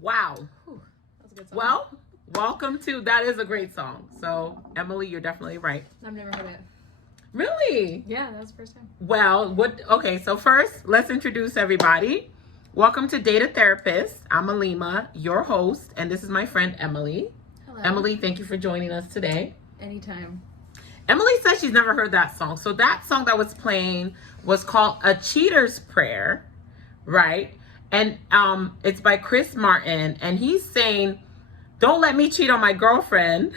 Wow. Whew, that's a good song. Well, welcome to That Is a Great Song. So, Emily, you're definitely right. I've never heard it. Really? Yeah, that was the first time. Well, okay, so first, let's introduce everybody. Welcome to Data Therapist. I'm Alima, your host, and this is my friend Emily. Hello. Emily, thank you for joining us today. Anytime. Emily says she's never heard that song. So that song that was playing was called A Cheater's Prayer, right? And it's by Chris Martin, and he's saying, don't let me cheat on my girlfriend,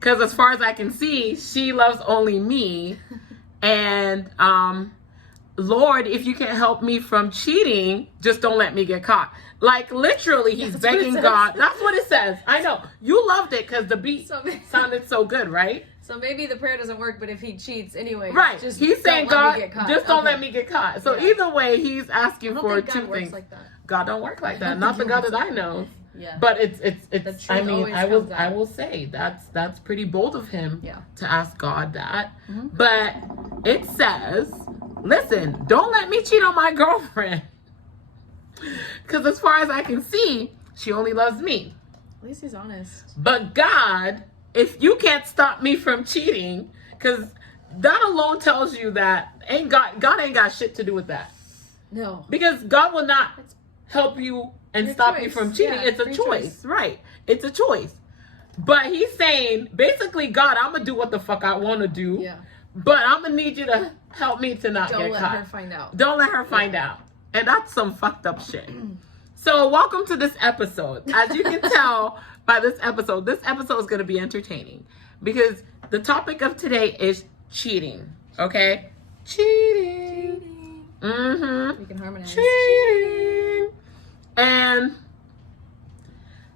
because as far as I can see, she loves only me. And Lord, if you can help me from cheating, just don't let me get caught. Like, literally, he's begging God. That's what it says. I know. You loved it because the beat sounded so good, right? So maybe the prayer doesn't work, but if he cheats anyway, right? Just he's saying, God, just don't okay. let me get caught. So either way, he's asking for two God things. Like that. God don't work like that. Not the God that I know. Yeah. But it's. I mean, I will say that's pretty bold of him. Yeah. To ask God that. Mm-hmm. But it says, listen, don't let me cheat on my girlfriend. Because as far as I can see, she only loves me. At least he's honest. But God, if you can't stop me from cheating, because that alone tells you that God ain't got shit to do with that. No. Because God will not help you and stop you from cheating. Yeah, it's a choice. Right. It's a choice. But he's saying, basically, God, I'm going to do what the fuck I want to do. Yeah. But I'm going to need you to help me to not get caught. Don't let her find out. Don't let her find out. And that's some fucked up shit. So welcome to this episode. As you can tell by this episode is going to be entertaining. Because the topic of today is cheating. Okay? Cheating. Mm-hmm. We can harmonize. Cheating. And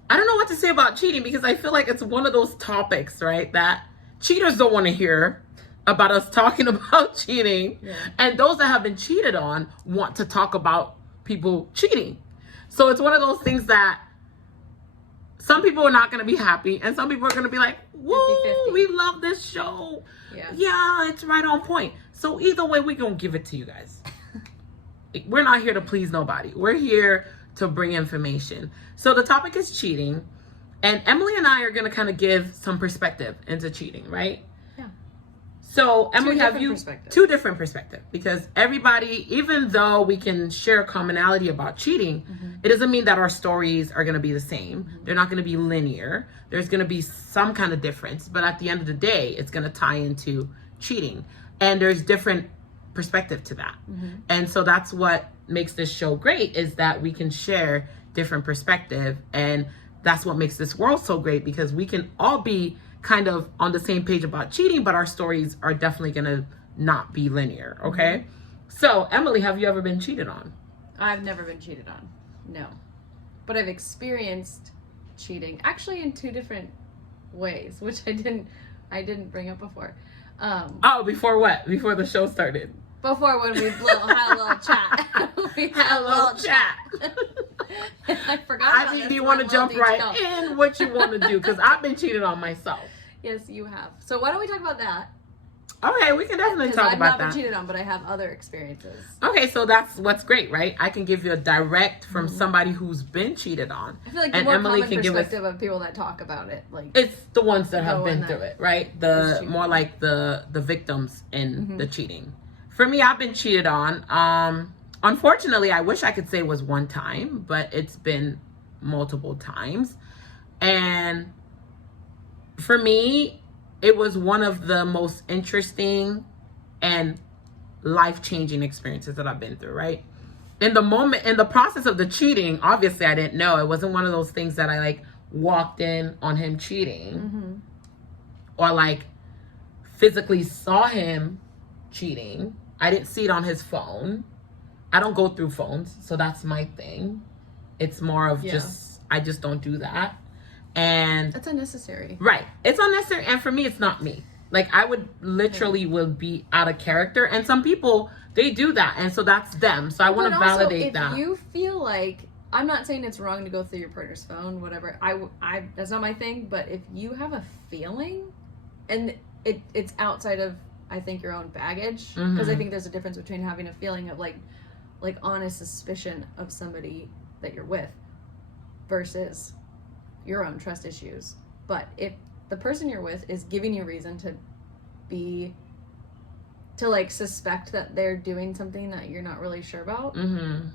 I don't know what to say about cheating because I feel like it's one of those topics, right, that cheaters don't want to hear about us talking about cheating. Yeah. And those that have been cheated on want to talk about people cheating. So it's one of those things that some people are not going to be happy and some people are going to be like, woo, 50-50. We love this show. Yeah, it's right on point. So either way, we're going to give it to you guys. We're not here to please nobody. We're here to bring information. So the topic is cheating. And Emily and I are going to kind of give some perspective into cheating, right? Yeah. So Emily, have you two different perspectives? Because everybody, even though we can share commonality about cheating, it doesn't mean that our stories are going to be the same. They're not going to be linear. There's going to be some kind of difference. But at the end of the day, it's going to tie into cheating. And there's different perspective to that. And so that's what makes this show great, is that we can share different perspective. And that's what makes this world so great, because we can all be kind of on the same page about cheating, but our stories are definitely going to not be linear. Okay. So Emily, have you ever been cheated on? I've never been cheated on. No. But I've experienced cheating actually in two different ways, which I didn't bring up before. Before what? Before the show started? Before, when we had a little chat. We had a little chat. I forgot. I think you want to jump right in what you want to do, because I've been cheated on myself. Yes, you have. So why don't we talk about that? Okay, we can definitely talk about that. I've not been cheated on, but I have other experiences. Okay, so that's what's great, right? I can give you a direct from somebody who's been cheated on. I feel like the more Emily common perspective of people that talk about it, like it's the ones that have been through it, right? The more like the victims in the cheating. For me, I've been cheated on. Unfortunately, I wish I could say it was one time, but it's been multiple times. And for me, it was one of the most interesting and life-changing experiences that I've been through, right? In the process of the cheating, obviously I didn't know. It wasn't one of those things that I like walked in on him cheating or like physically saw him cheating. I didn't see it on his phone. I don't go through phones, so that's my thing. It's more of I just don't do that. And that's unnecessary. Right. It's unnecessary. And for me, it's not me. Like, I would literally will be out of character. And some people, they do that. And so that's them. So I want to validate that. If you feel like, I'm not saying it's wrong to go through your partner's phone, whatever. I that's not my thing. But if you have a feeling, and it's outside of, I think, your own baggage, because I think there's a difference between having a feeling of like honest suspicion of somebody that you're with, versus your own trust issues. But if the person you're with is giving you reason to like suspect that they're doing something that you're not really sure about,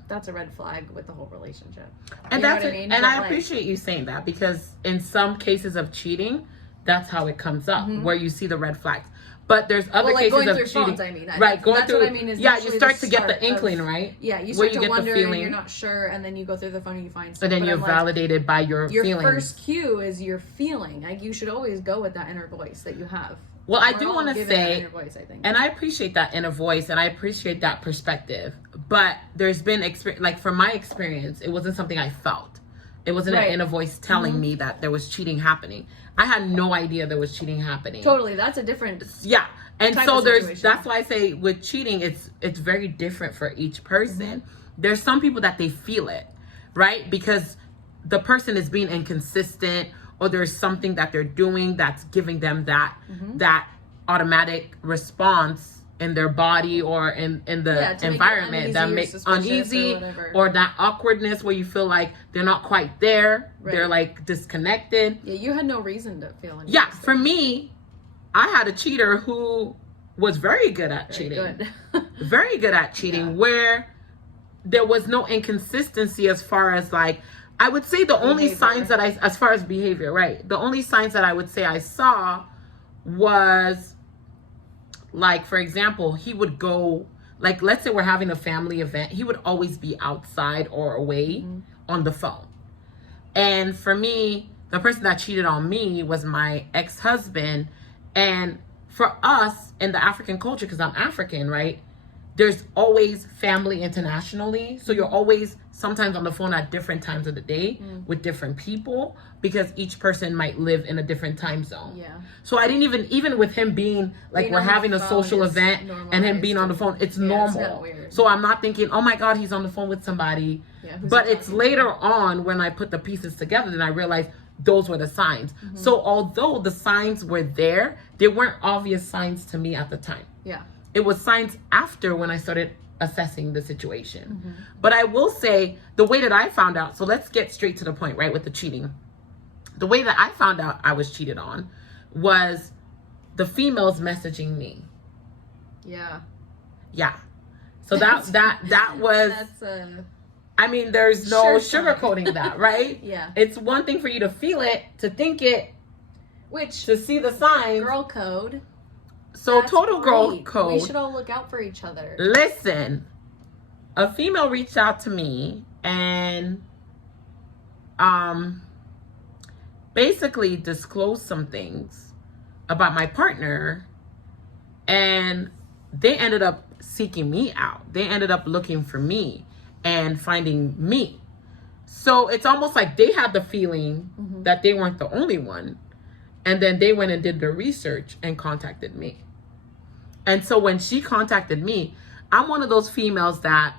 that's a red flag with the whole relationship. And you know that's what I mean? And But, I like, appreciate you saying that, because in some cases of cheating, that's how it comes up, where you see the red flags. But there's other like cases going of through cheating. phones, I mean. Right, going that's through. What I mean is you usually start the to get the start inkling, of, right? Yeah, you Where start to get wonder the feeling, and you're not sure, and then you go through the phone and you find stuff. and then But you're I'm like, validated by your your feelings. first cue is your feeling. Like, you should always go with that inner voice that you have. Well, I We're do all want to given that say, inner voice, I think. and I appreciate that inner voice, and I appreciate that perspective. But there's been like from my experience, it wasn't something I felt. It wasn't an inner voice telling me that there was cheating happening. I had no idea there was cheating happening. Totally, that's a different. Yeah, and type so of situation. that's why I say with cheating, it's very different for each person. There's some people that they feel it, right? Because the person is being inconsistent, or there's something that they're doing that's giving them that automatic response in their body or in the environment that makes uneasy, or that awkwardness where you feel like they're not quite there. Right. They're like disconnected. Yeah, you had no reason to feel anything. Yeah, for me, I had a cheater who was very good at cheating. Very good at cheating, where there was no inconsistency as far as like, I would say the only signs that as far as behavior, right? The only signs that I would say I saw was, like, for example, he would go, like, let's say we're having a family event, he would always be outside or away on the phone. And for me, the person that cheated on me was my ex-husband. And for us in the African culture, because I'm African, right? There's always family internationally. So you're always sometimes on the phone at different times of the day with different people, because each person might live in a different time zone. Yeah. So I didn't even with him being like, we're having a social event and him being on the phone, it's normal. It's not weird. So I'm not thinking, oh my God, he's on the phone with somebody. Yeah, but it's later on when I put the pieces together that I realized those were the signs. So although the signs were there, they weren't obvious signs to me at the time. Yeah. It was signs after when I started assessing the situation. But I will say the way that I found out, so let's get straight to the point, right, with the cheating. The way that I found out I was cheated on was the females messaging me. Yeah. Yeah. So that was, I mean, there's no sugarcoating that, right? Yeah. It's one thing for you to feel it, to think it, to see the signs. Girl code. So that's total girl code. We should all look out for each other. Listen, a female reached out to me and basically disclosed some things about my partner, and they ended up seeking me out. They ended up looking for me and finding me. So it's almost like they had the feeling that they weren't the only one, and then they went and did their research and contacted me. And so when she contacted me, I'm one of those females that,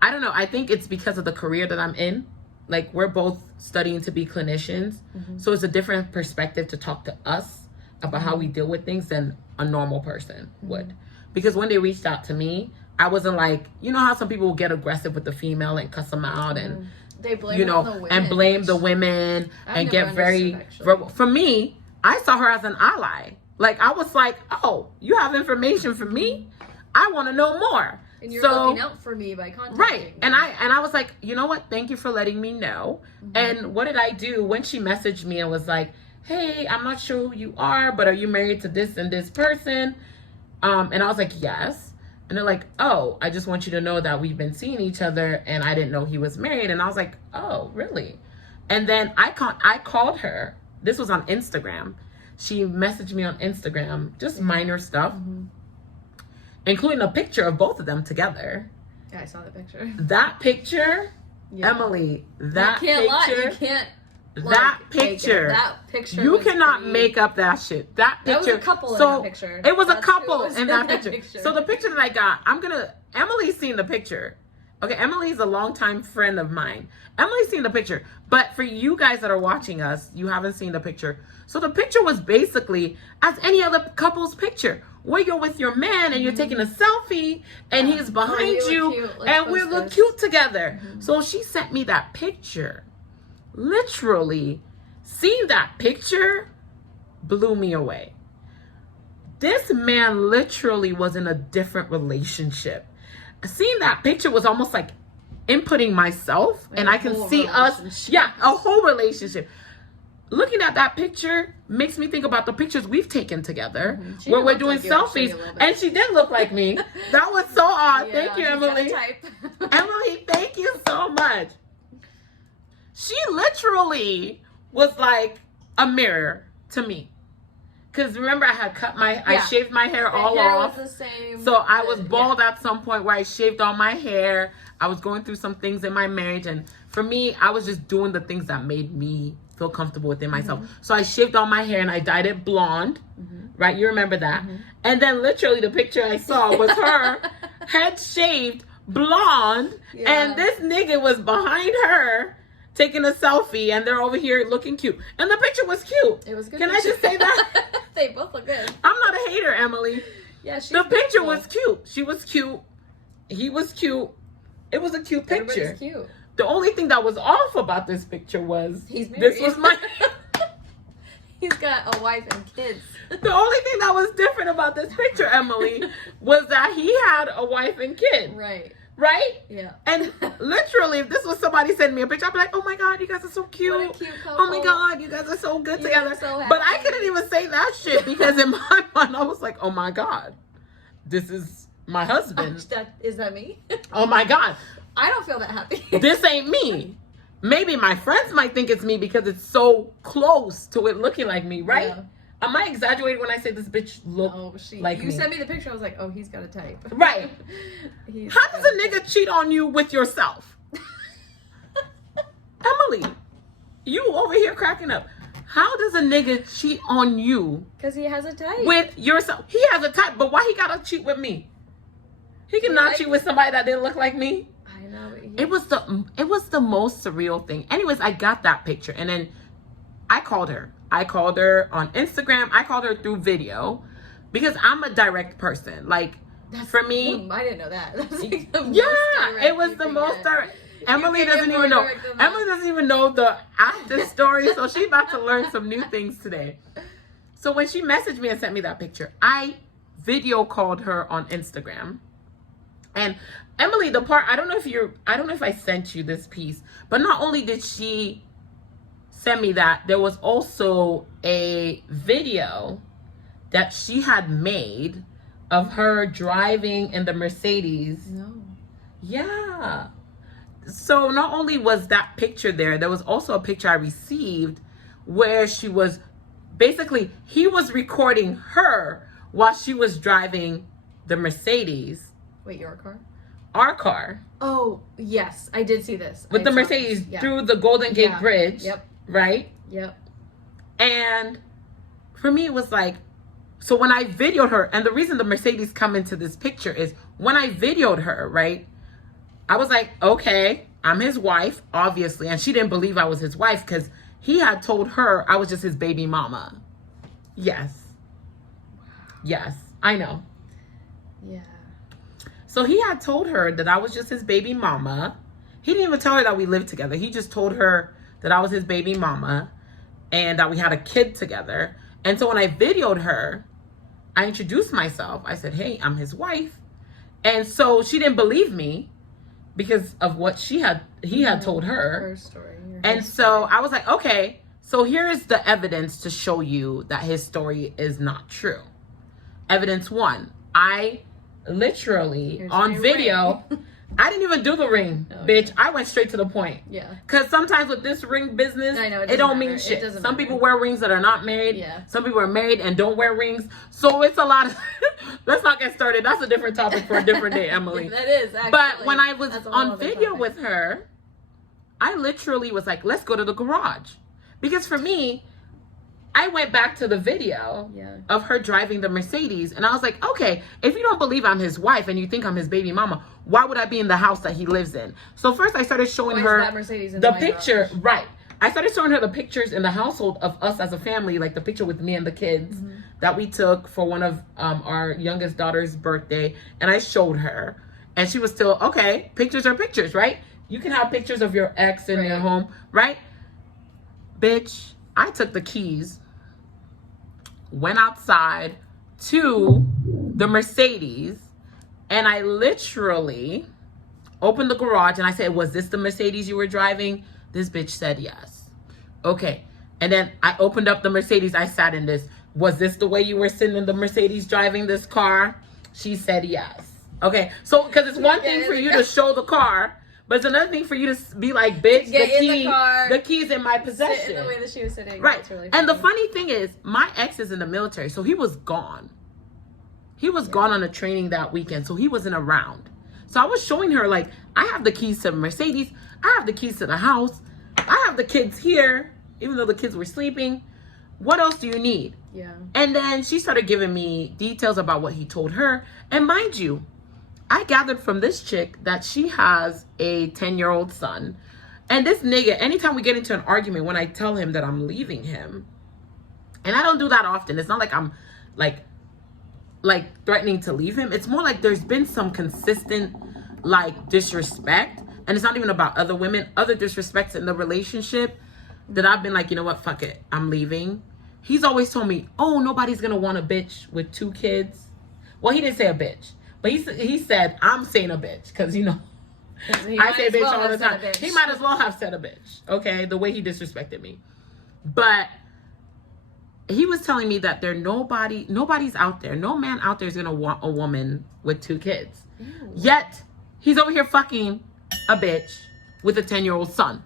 I don't know, I think it's because of the career that I'm in. Like, we're both studying to be clinicians. So it's a different perspective to talk to us about how we deal with things than a normal person would. Because when they reached out to me, I wasn't like, you know how some people will get aggressive with the female and cuss them out and, they blame the women, and blame the women and get very, for me, I saw her as an ally. Like, I was like, oh, you have information for me? I want to know more. And you're looking out for me by contacting me. And I was like, you know what? Thank you for letting me know. And what did I do? When she messaged me and was like, hey, I'm not sure who you are, but are you married to this and this person? And I was like, yes. And they're like, oh, I just want you to know that we've been seeing each other and I didn't know he was married. And I was like, oh, really? And then I called her. This was on Instagram. She messaged me on Instagram, just minor stuff, including a picture of both of them together. Yeah, I saw the picture. That picture, Emily, that picture. You can't that picture. That picture. You cannot make up that shit. That picture. There was a couple in that picture. It was a couple in that picture. So the picture that I got, Emily's seen the picture. Okay, Emily's a longtime friend of mine. Emily's seen the picture, but for you guys that are watching us, you haven't seen the picture. So the picture was basically as any other couple's picture, where you're with your man and you're taking a selfie and he's behind you and we look cute together. So she sent me that picture. Literally, seeing that picture blew me away. This man literally was in a different relationship. Seeing that picture was almost like inputting myself, and I can see us, a whole relationship. Looking at that picture makes me think about the pictures we've taken together where we're doing selfies, and she did look like me. That was so odd. Thank you, Emily. Emily, thank you so much. She literally was like a mirror to me. Because remember, I had I shaved my hair all off. Was the same, so I was bald at some point where I shaved all my hair. I was going through some things in my marriage. And for me, I was just doing the things that made me feel comfortable within myself. So I shaved all my hair and I dyed it blonde. Right? You remember that. And then literally the picture I saw was her head shaved blonde. And this nigga was behind her taking a selfie, and they're over here looking cute. And the picture was cute. It was good. Can I just say that? They both look good. I'm not a hater, Emily. Yeah, the picture was cute. She was cute. He was cute. It was a cute picture. Everybody's cute. The only thing that was off about this picture was he's married. This was my. He's got a wife and kids. The only thing that was different about this picture, Emily, was that he had a wife and kid. Right. Right? Yeah. And literally, if this was somebody sending me a picture, I'd be like, oh my God, you guys are so cute. What a cute couple. Oh my God, you guys are so good together. So happy. But I couldn't even say that shit because in my mind, I was like, oh my God, this is my husband. Is that me? Oh my God. I don't feel that happy. This ain't me. Maybe my friends might think it's me because it's so close to it looking like me, right? Yeah. Am I exaggerating when I say this bitch look like you me? sent me the picture. I was like, oh, he's got a type. Right. How does a nigga cheat on you with yourself? Emily, you over here cracking up. How does a nigga cheat on you? Because he has a type. With yourself. He has a type, but why he gotta cheat with me? He cannot cheat with somebody that didn't look like me. I know. It was the most surreal thing. Anyways, I got that picture and then I called her. I called her on Instagram. I called her through video because I'm a direct person. Like, for me, I didn't know that. That's like it was the most direct. Emily doesn't even know. Emily doesn't even know the after story, so she's about to learn some new things today. So when she messaged me and sent me that picture, I video called her on Instagram. And Emily, the part I don't know if I sent you this piece, but not only did she send me that, there was also a video that she had made of her driving in the Mercedes. No. Yeah. So not only was that picture there was also a picture I received where she was basically, he was recording her while she was driving the Mercedes. Wait, your car? Our car. Oh, yes. I did see this. With the Mercedes through the Golden Gate Bridge. Yep. Right? Yep. And for me, it was like, so when I videoed her, and the reason the Mercedes come into this picture is when I videoed her, right? I was like, okay, I'm his wife, obviously. And she didn't believe I was his wife because he had told her I was just his baby mama. Yes. Yes, I know. Yeah. So he had told her that I was just his baby mama. He didn't even tell her that we lived together. He just told her that I was his baby mama and that we had a kid together. And so when I videoed her, I introduced myself. I said, hey, I'm his wife. And so she didn't believe me because of what he had told her. Her story. And so I was like, okay, so here is the evidence to show you that his story is not true. Evidence one, I literally on video, I didn't even do the ring, bitch. I went straight to the point. Yeah. Because sometimes with this ring business, I know, it don't mean shit. Some people wear rings that are not married. Yeah. Some people are married and don't wear rings. So it's a lot of, let's not get started. That's a different topic for a different day, Emily. That is, actually. But when I was on video with her, I literally was like, let's go to the garage. Because for me, I went back to the video of her driving the Mercedes, and I was like, okay, if you don't believe I'm his wife and you think I'm his baby mama, why would I be in the house that he lives in? So first I started showing her the picture, right. I started showing her the pictures in the household of us as a family, like the picture with me and the kids that we took for one of our youngest daughter's birthday. And I showed her, and she was still, okay, pictures are pictures, right? You can have pictures of your ex in your home, right? Bitch, I took the keys, went outside to the Mercedes, and I literally opened the garage and I said, was this the Mercedes you were driving? This bitch said yes. Okay. And then I opened up the Mercedes. I sat in this. Was this the way you were sitting in the Mercedes driving this car? She said yes. Okay. So, because it's one thing for you to show the car, but it's another thing for you to be like, bitch, the key's in my possession. Sit in the way that she was sitting. Right. Really, and the funny thing is, my ex is in the military, so he was gone. He was gone on a training that weekend, so he wasn't around. So I was showing her, like, I have the keys to Mercedes. I have the keys to the house. I have the kids here, even though the kids were sleeping. What else do you need? Yeah. And then she started giving me details about what he told her. And mind you, I gathered from this chick that she has a 10-year-old son. And this nigga, anytime we get into an argument, when I tell him that I'm leaving him, and I don't do that often. It's not like I'm like threatening to leave him. It's more like there's been some consistent like disrespect. And it's not even about other women, other disrespects in the relationship that I've been like, you know what, fuck it, I'm leaving. He's always told me, oh, nobody's gonna want a bitch with 2 kids. Well, he didn't say a bitch, but he said, I'm saying a bitch, because, you know, I say bitch all the time. He might as well have said a bitch, okay, the way he disrespected me. But he was telling me that nobody's out there, no man out there is gonna want a woman with 2 kids. Ew. Yet, he's over here fucking a bitch with a 10-year-old son.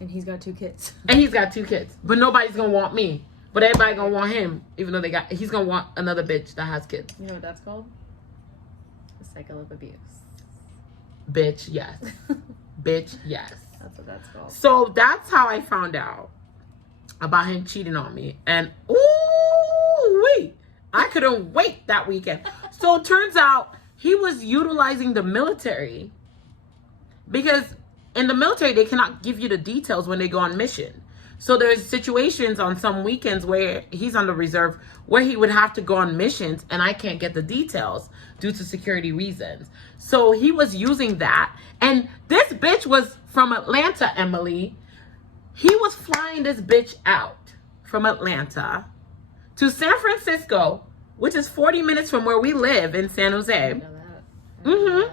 And he's got 2 kids. And he's got 2 kids. But nobody's gonna want me. But everybody gonna want him, even though he's gonna want another bitch that has kids. You know what that's called? The cycle of abuse. Bitch, yes. Bitch, yes. That's what that's called. So that's how I found out about him cheating on me. And ooh-wee, I couldn't wait that weekend. So it turns out he was utilizing the military, because in the military, they cannot give you the details when they go on mission. So there's situations on some weekends where he's on the reserve where he would have to go on missions, and I can't get the details due to security reasons. So he was using that. And this bitch was from Atlanta, Emily. He was flying this bitch out from Atlanta to San Francisco, which is 40 minutes from where we live in San Jose. I know that.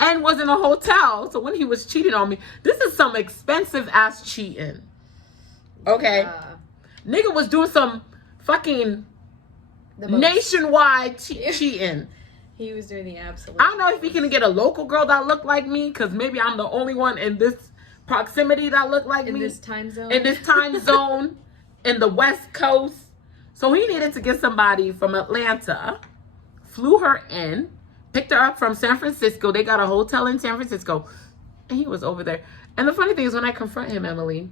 And was in a hotel. So when he was cheating on me, this is some expensive ass cheating. Okay. Yeah. Nigga was doing some fucking nationwide cheating. He was doing the absolute. I don't know if he can get a local girl that looked like me, because maybe I'm the only one in this proximity that looked like me. In this time zone. In this time zone in the West Coast. So he needed to get somebody from Atlanta, flew her in, picked her up from San Francisco. They got a hotel in San Francisco, and he was over there. And the funny thing is, when I confront him, Emily,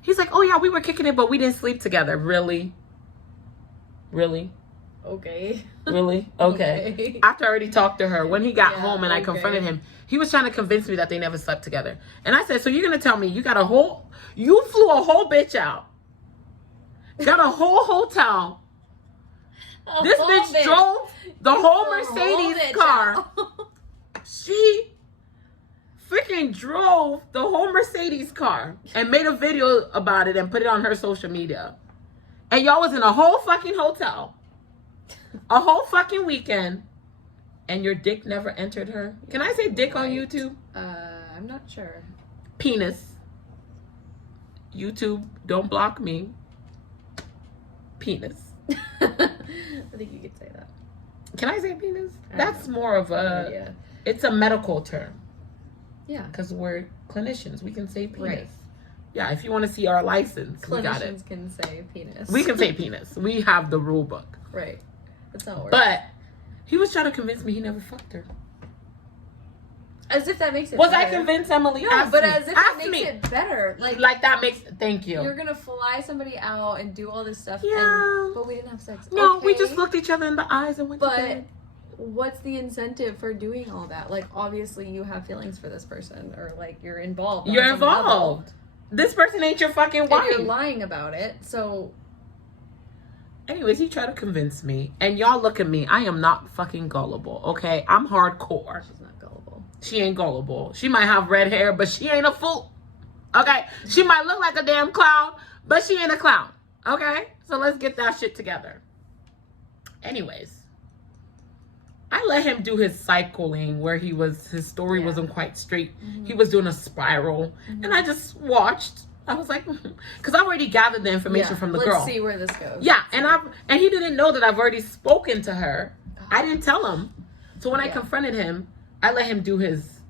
he's like, oh yeah, we were kicking it, but we didn't sleep together. Really? Really? Okay. Really? Okay. After I already talked to her, when he got home and I confronted him, he was trying to convince me that they never slept together. And I said, so you're going to tell me you flew a whole bitch out, got a whole hotel. This bitch drove the whole Mercedes car. She freaking drove the whole Mercedes car and made a video about it and put it on her social media. And y'all was in a whole fucking hotel, a whole fucking weekend, and your dick never entered her. Can I say dick on YouTube? I'm not sure. Penis. YouTube, don't block me. Penis. I think you could say that. Can I say penis? That's more of a, it's a medical term. Yeah. Because we're clinicians. We can say penis. Right. Yeah, if you want to see our license, we got it. Clinicians can say penis. We can say penis. We have the rule book. Right. That's not work. But he was trying to convince me he never fucked her. As if that makes it Was better. I convinced, Emily? No, Ask but me. as if Ask it makes me. it better. Like that makes. Thank you. You're gonna fly somebody out and do all this stuff. Yeah. But we didn't have sex. No, okay, we just looked each other in the eyes and went to But bed. what's the incentive for doing all that? Like, obviously, you have feelings for this person, or like you're involved. on You're some level, involved. This person ain't your fucking and wife. you're lying about it. So, Anyways, he tried to convince me. And y'all look at me. I am not fucking gullible, okay? I'm hardcore. she's not gullible. She ain't gullible. She might have red hair, but she ain't a fool. Okay? She might look like a damn clown, but she ain't a clown. Okay? So let's get that shit together. Anyways, I let him do his cycling where his story wasn't quite straight. Mm-hmm. He was doing a spiral. And I just watched. I was like, because I've already gathered the information from the girl. Let's see where this goes. Yeah, and he didn't know that I've already spoken to her. I didn't tell him. So when I confronted him, I let him do his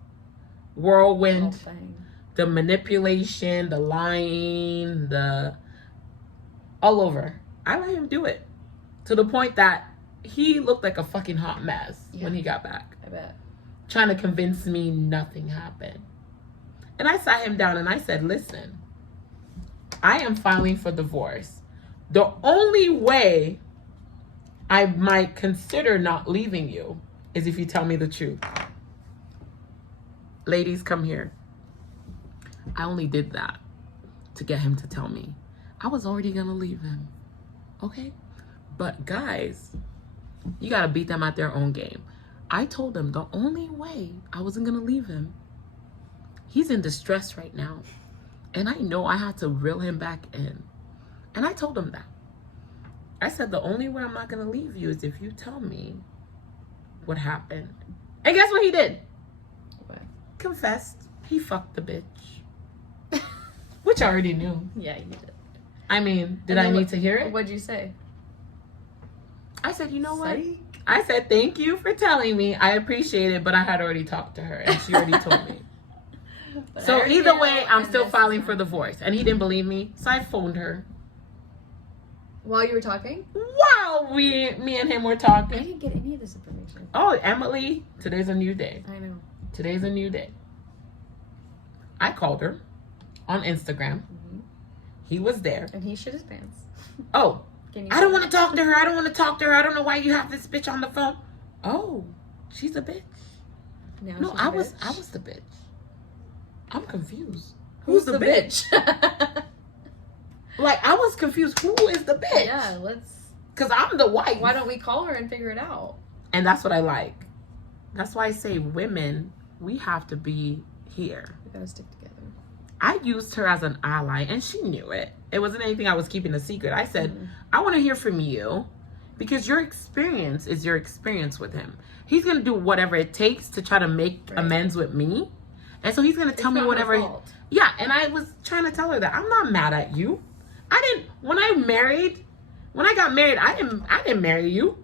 whirlwind, the manipulation, the lying, the all over. I let him do it to the point that he looked like a fucking hot mess when he got back. I bet. Trying to convince me nothing happened. And I sat him down and I said, listen, I am filing for divorce. The only way I might consider not leaving you is if you tell me the truth. Ladies, come here. I only did that to get him to tell me. I was already gonna leave him. Okay? But guys, you gotta beat them at their own game. I told him the only way I wasn't gonna leave him, he's in distress right now. And I know I had to reel him back in. And I told him that. I said, the only way I'm not going to leave you is if you tell me what happened. And guess what he did? What? Confessed. He fucked the bitch. Which I already knew. Yeah, you did. I mean, did I need to hear it? What'd you say? I said, you know what? Psych. I said, thank you for telling me. I appreciate it, but I had already talked to her and she already told me. But So either way, I'm still filing for divorce. And he didn't believe me, so I phoned her. While you were talking? While me and him were I talking. didn't get any of this information. Oh, Emily, today's a new day. I know. Today's a new day. I called her on Instagram. Mm-hmm. He was there. And he shit his pants. Oh, Can you I don't want to talk to her. I don't want to talk to her. I don't know why you have this bitch on the phone. Oh, she's a bitch. Now No, she's a I bitch? was the bitch. I'm confused. Who's the bitch? Like, I was confused. Who is the bitch? Yeah, let's. Because I'm the wife. Why don't we call her and figure it out? And that's what I like. That's why I say women, we have to be here. We gotta stick together. I used her as an ally, and she knew it. It wasn't anything I was keeping a secret. I said, I want to hear from you because your experience is your experience with him. He's going to do whatever it takes to try to make amends with me. And so he's going to tell me whatever. Yeah, and I was trying to tell her that I'm not mad at you. When I got married, I didn't marry you.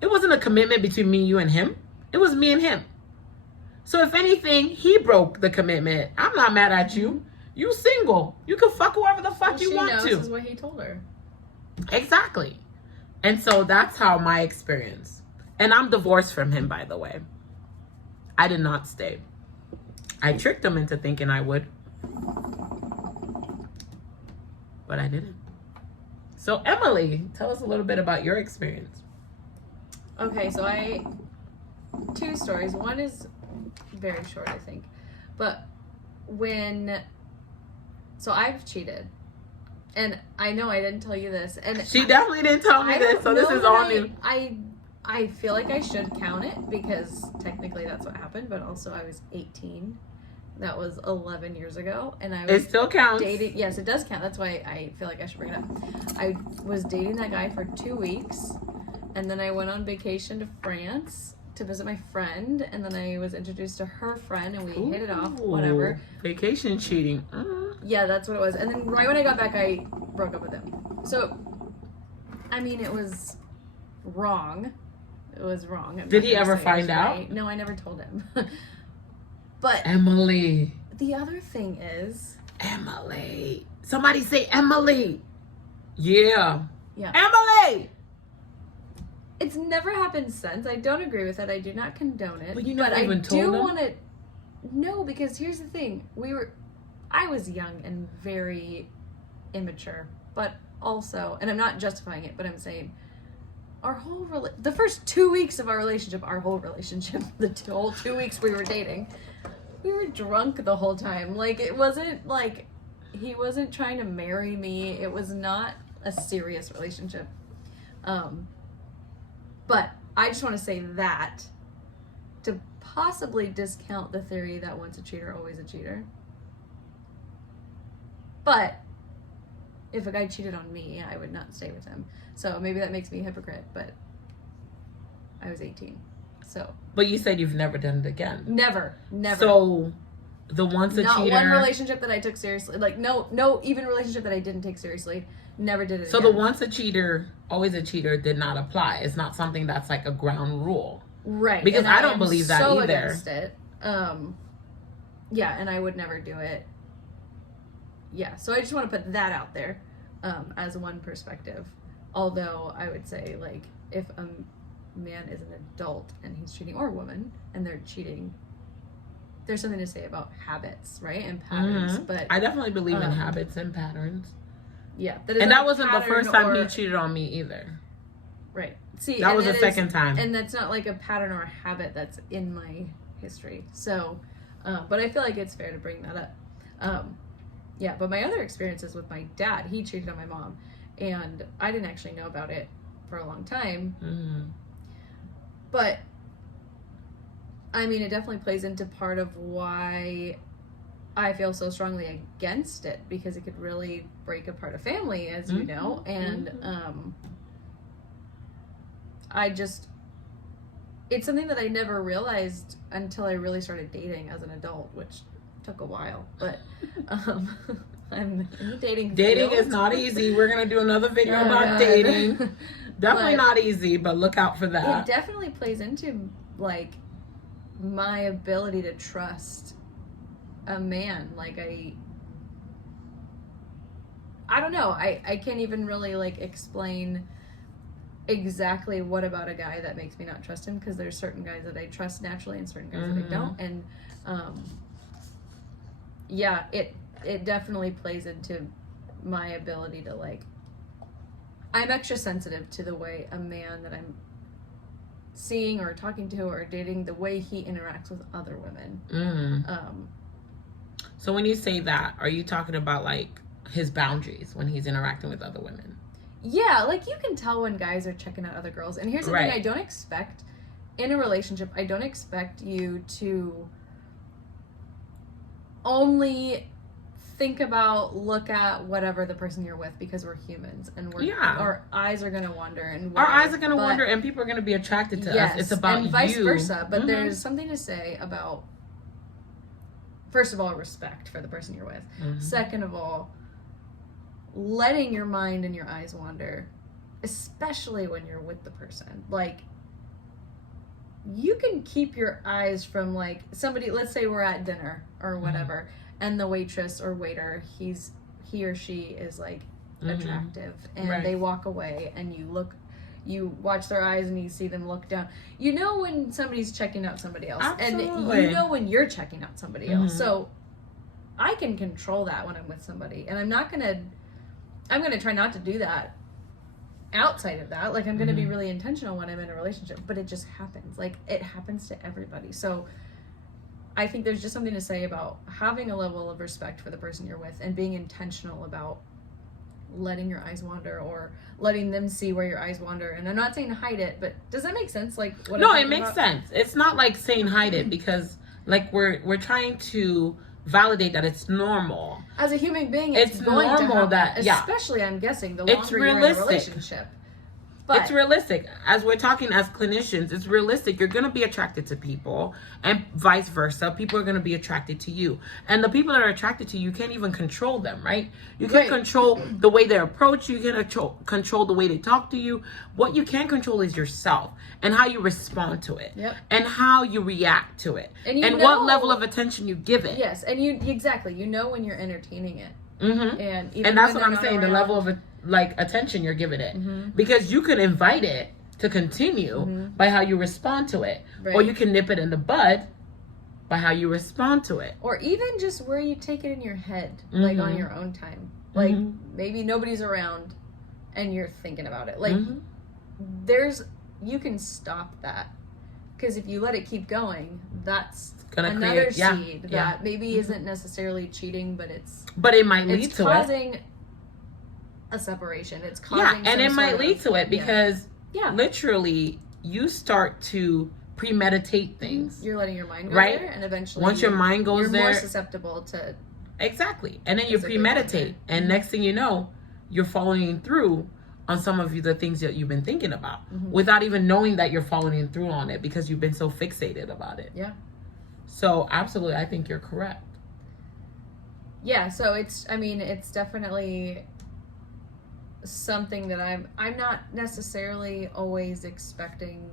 It wasn't a commitment between me, you, and him. It was me and him. So if anything, he broke the commitment. I'm not mad at you. You single. You can fuck whoever the fuck you want to. She knows is what he told her. Exactly. And so that's how my experience. And I'm divorced from him, by the way. I did not stay. I tricked him into thinking I would. But I didn't. So Emily, tell us a little bit about your experience. Okay, so two stories. One is very short, I think. But so I've cheated. And I know I didn't tell you this. And She definitely didn't tell me this, so this is all new. I feel like I should count it because technically that's what happened, but also I was 18. That was 11 years ago, and I was It still counts. dating. Yes, it does count. That's why I feel like I should bring it up. I was dating that guy for 2 weeks, and then I went on vacation to France to visit my friend, and then I was introduced to her friend, and we hit it off. Whatever. Vacation cheating. Yeah, that's what it was. And then right when I got back, I broke up with him. So, I mean, it was wrong. It was wrong. Did he ever find out? Right. No, I never told him. But Emily. the other thing is... Emily. Somebody say Emily. Yeah. Yeah. Emily! It's never happened since. I don't agree with it. I do not condone it. But you never even told him? want to... No, because here's the thing. I was young and very immature, but also, and I'm not justifying it, but I'm saying the first 2 weeks of our relationship, the whole 2 weeks we were dating, we were drunk the whole time. Like, it wasn't like he wasn't trying to marry me. It was not a serious relationship. But I just want to say that to possibly discount the theory that once a cheater, always a cheater. But if a guy cheated on me, I would not stay with him. So maybe that makes me a hypocrite, but I was 18. So. But you said you've never done it again. Never. So the once a not cheater. Not one relationship that I took seriously. Like, no, even relationship that I didn't take seriously. Never did it So again. the once a cheater, always a cheater did not apply. It's not something that's like a ground rule. Right. Because and I don't believe that so either. Against it. Yeah, and I would never do it. Yeah, so I just want to put that out there as one perspective. Although I would say, like, if a man is an adult and he's cheating, or a woman, and they're cheating, there's something to say about habits, right? And patterns. But I definitely believe in habits and patterns. Yeah. And that wasn't the first time he cheated on me either. Right. See, that was the second time. And that's not like a pattern or a habit that's in my history. So, but I feel like it's fair to bring that up. Yeah, but my other experiences with my dad, he cheated on my mom. And I didn't actually know about it for a long time. Mm-hmm. But, I mean, it definitely plays into part of why I feel so strongly against it, because it could really break apart a family, as you know. And it's something that I never realized until I really started dating as an adult, which took a while. But I'm in the dating field. Is not easy. We're going to do another video about dating. Definitely not easy, but look out for that. It definitely plays into, like, my ability to trust a man. Like, I don't know. I can't even really, like, explain exactly what about a guy that makes me not trust him, because there's certain guys that I trust naturally and certain guys that I don't. And yeah, it definitely plays into my ability to, like, I'm extra sensitive to the way a man that I'm seeing or talking to or dating, the way he interacts with other women. So when you say that, are you talking about, like, his boundaries when he's interacting with other women? Yeah, like, you can tell when guys are checking out other girls. And here's the thing I don't expect in a relationship. I don't expect you to only look at whatever the person you're with, because we're humans and our eyes are going to wander. And our eyes are going to wander, and people are going to be attracted to us. It's about and vice versa. But there's something to say about, first of all, respect for the person you're with. Second of all, letting your mind and your eyes wander, especially when you're with the person. Like, you can keep your eyes from, like, somebody, let's say we're at dinner or whatever, and the waitress or waiter, he or she is, like, attractive, and they walk away, and you watch their eyes and you see them look down. You know when somebody's checking out somebody else. Absolutely. And you know when you're checking out somebody else. So I can control that when I'm with somebody, and I'm going to try not to do that outside of that. Like, I'm going to be really intentional when I'm in a relationship, but it just happens. Like, it happens to everybody. So I think there's just something to say about having a level of respect for the person you're with and being intentional about letting your eyes wander, or letting them see where your eyes wander. And I'm not saying hide it, but does that make sense? Like, what no, it makes sense. It's not like saying hide it, because, like, we're trying to validate that it's normal. As a human being, it's going normal to happen, that, especially, I'm guessing, the longer you're in a relationship. But it's realistic. As we're talking as clinicians, it's realistic. You're going to be attracted to people, and vice versa. People are going to be attracted to you. And the people that are attracted to you, can't even control them, right? You can't control the way they approach you. You can't control the way they talk to you. What you can control is yourself and how you respond to it, and how you react to it, and what level of attention you give it. Yes, and you know when you're entertaining it. And that's what I'm saying, the level of attention you're giving it, because you can invite it to continue by how you respond to it, or you can nip it in the bud by how you respond to it. Or even just where you take it in your head, like on your own time. Like maybe nobody's around and you're thinking about it. Like you can stop that. Because if you let it keep going, that's another seed that maybe isn't necessarily cheating, but it might lead to causing a separation. It's causing and it might lead to it because literally you start to premeditate things. You're letting your mind go there, and eventually once your mind goes there, you're more susceptible to and then you premeditate, and next thing you know, you're following through on some of the things that you've been thinking about without even knowing that you're following through on it because you've been so fixated about it. Yeah. So absolutely, I think you're correct. Yeah, so it's definitely something that I'm not necessarily always expecting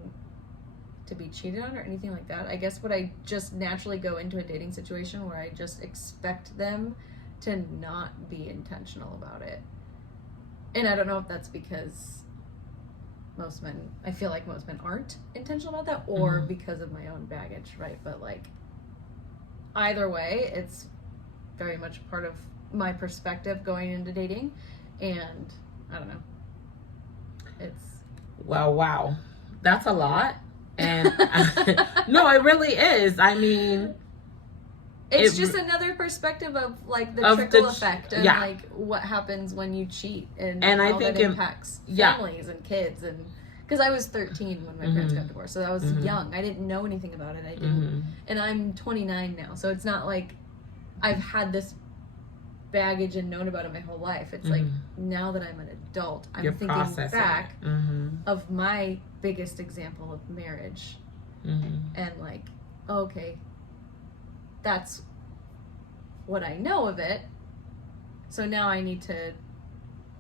to be cheated on or anything like that. I guess I just naturally go into a dating situation where I just expect them to not be intentional about it. And I don't know if that's because I feel like most men aren't intentional about that, or because of my own baggage, right? But like, either way, it's very much part of my perspective going into dating, and I don't know. It's wow, that's a lot, and no, it really is. I mean, it's just another perspective of like the trickle effect and like what happens when you cheat and how I think that impacts families and kids. And because I was 13 when my parents got divorced, so I was young. I didn't know anything about it. I didn't, and I'm 29 now, so it's not like I've had this baggage and known about it my whole life. It's like now that I'm an adult, I'm thinking back of my biggest example of marriage, and like, okay, that's what I know of it. So now I need to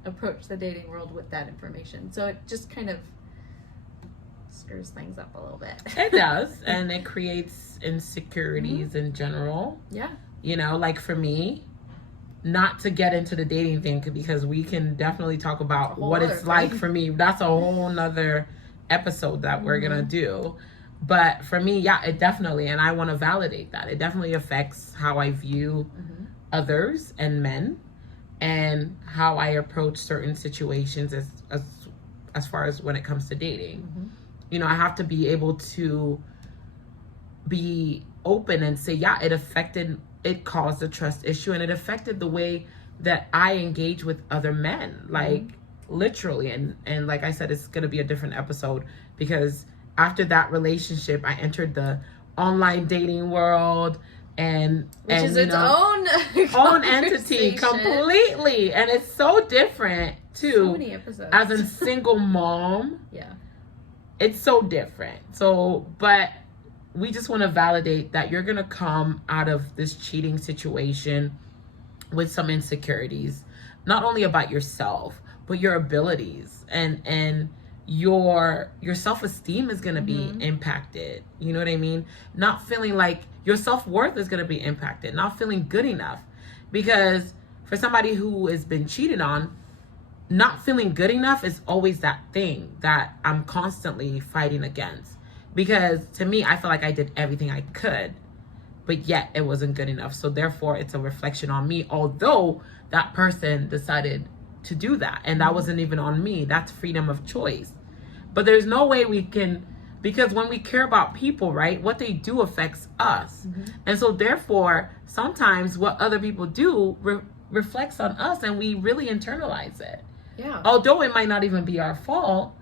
approach the dating world with that information. So it just kind of stirs things up a little bit. It does, and it creates insecurities in general. Yeah. You know, like for me, not to get into the dating thing because we can definitely talk about what it's like for me. That's a whole nother episode that we're gonna do. But for me, it definitely, and I want to validate that. It definitely affects how I view others and men and how I approach certain situations as far as when it comes to dating. You know, I have to be able to be open and say, it caused a trust issue, and it affected the way that I engage with other men, like literally. And like I said, it's going to be a different episode because after that relationship, I entered the online dating world, which is its own entity completely, and it's so different too. So many episodes. As a single mom, it's so different. So, but we just want to validate that you're gonna come out of this cheating situation with some insecurities, not only about yourself but your abilities and your self-esteem is going to be impacted. You know what I mean? Not feeling like your self-worth is going to be impacted, not feeling good enough. Because for somebody who has been cheated on, not feeling good enough is always that thing that I'm constantly fighting against. Because to me, I feel like I did everything I could, but yet it wasn't good enough. So therefore it's a reflection on me, although that person decided to do that, and that wasn't even on me. That's freedom of choice. But there's no way we can, because when we care about people, right, what they do affects us. And so therefore sometimes what other people do reflects on us, and we really internalize it. Although it might not even be our fault,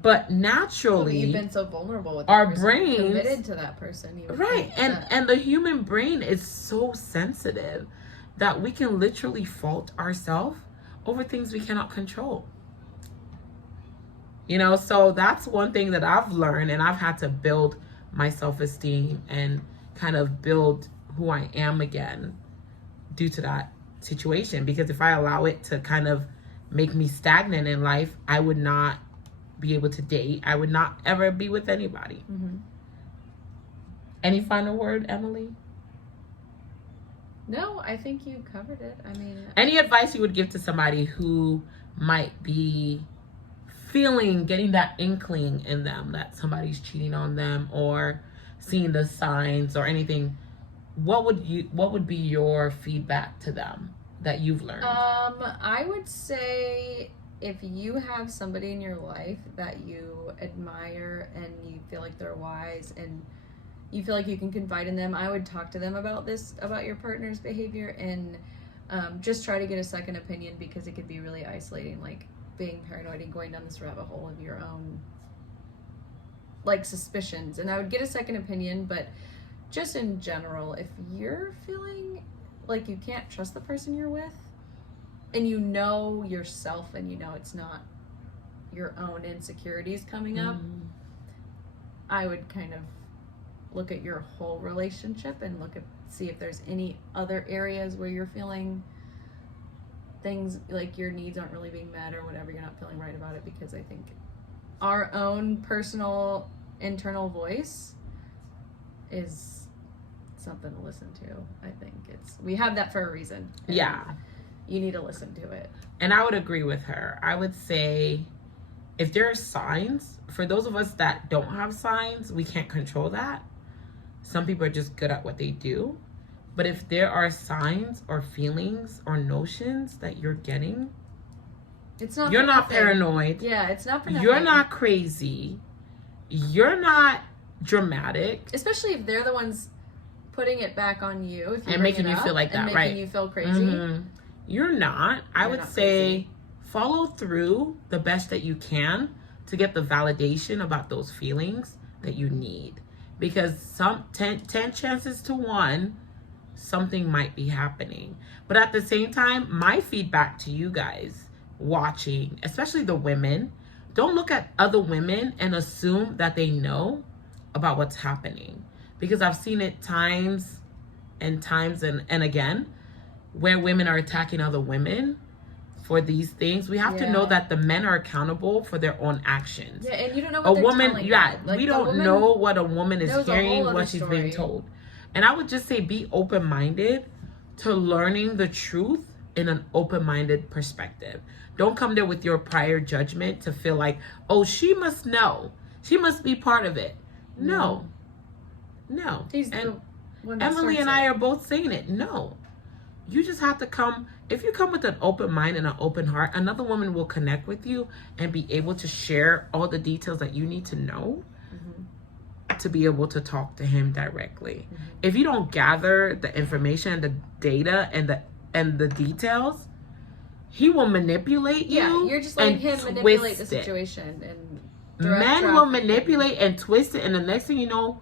but naturally you've been so vulnerable with our brains committed to that person, right? And the human brain is so sensitive that we can literally fault ourselves over things we cannot control. You know, so that's one thing that I've learned, and I've had to build my self-esteem and kind of build who I am again due to that situation. Because if I allow it to kind of make me stagnant in life, I would not be able to date. I would not ever be with anybody. Any final word, Emily? No, I think you covered it. I mean, any advice you would give to somebody who might be getting that inkling in them that somebody's cheating on them, or seeing the signs or anything, what would be your feedback to them that you've learned? I would say if you have somebody in your life that you admire and you feel like they're wise and you feel like you can confide in them, I would talk to them about your partner's behavior, and just try to get a second opinion, because it could be really isolating, like being paranoid and going down this rabbit hole of your own like suspicions. And I would get a second opinion, but just in general, if you're feeling like you can't trust the person you're with, and you know yourself and you know it's not your own insecurities coming up, I would kind of look at your whole relationship and see if there's any other areas where you're feeling things like your needs aren't really being met or whatever, you're not feeling right about it. Because I think our own personal internal voice is something to listen to. I think we have that for a reason. Yeah. You need to listen to it. And I would agree with her. I would say if there are signs, for those of us that don't have signs, we can't control that. Some people are just good at what they do. But if there are signs or feelings or notions that you're getting, you're not paranoid. Yeah, it's not for nothing. You're not crazy. You're not dramatic. Especially if they're the ones putting it back on you. If you and making you feel like that, right? Making you feel crazy. You're not. I would say follow through the best that you can to get the validation about those feelings that you need. Because 10 chances to 1, something might be happening. But at the same time, my feedback to you guys watching, especially the women, don't look at other women and assume that they know about what's happening. Because I've seen it times and again, where women are attacking other women for these things. We have to know that the men are accountable for their own actions. Yeah, and you don't know what they're telling you. Like, we don't know what a woman is hearing, what she's being told. And I would just say be open-minded to learning the truth in an open-minded perspective. Don't come there with your prior judgment to feel like, oh, she must know. She must be part of it. No. He's and the one that Emily and starts I it. are both saying it. No. You just have to come. If you come with an open mind and an open heart, another woman will connect with you and be able to share all the details that you need to know to be able to talk to him directly. If you don't gather the information, the data, and the details, he will manipulate you. Yeah, you're just letting him manipulate the situation. And men will manipulate and twist it, and the next thing you know,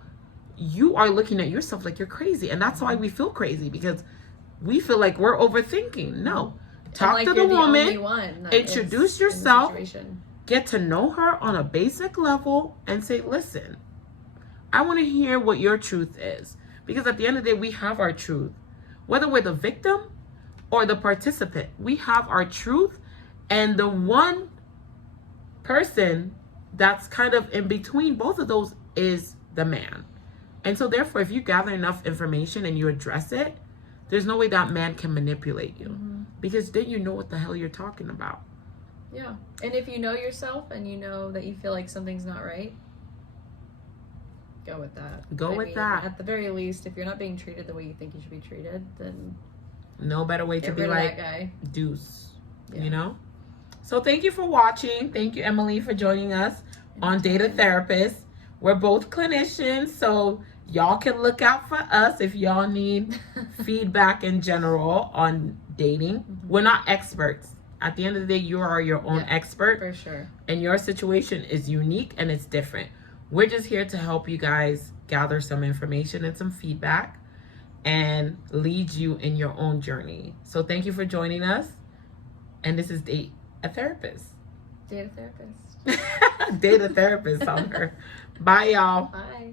you are looking at yourself like you're crazy. And that's why we feel crazy, because we feel like we're overthinking. No. Talk to the woman, introduce yourself, get to know her on a basic level, and say, listen, I want to hear what your truth is. Because at the end of the day, we have our truth. Whether we're the victim or the participant, we have our truth. And the one person that's kind of in between both of those is the man. And so therefore, if you gather enough information and you address it, there's no way that man can manipulate you. Because then you know what the hell you're talking about. Yeah. And if you know yourself and you know that you feel like something's not right, go with that. Go with that. At the very least, if you're not being treated the way you think you should be treated, then no better way to be like, that guy. Deuce. You know? So thank you for watching. Thank you, Emily, for joining us on Data Therapist. We're both clinicians, so y'all can look out for us if y'all need feedback in general on dating. We're not experts. At the end of the day, you are your own expert. For sure. And your situation is unique and it's different. We're just here to help you guys gather some information and some feedback and lead you in your own journey. So thank you for joining us. And this is Data Therapist. Data Therapist. Data Therapist on her. Bye, y'all. Bye.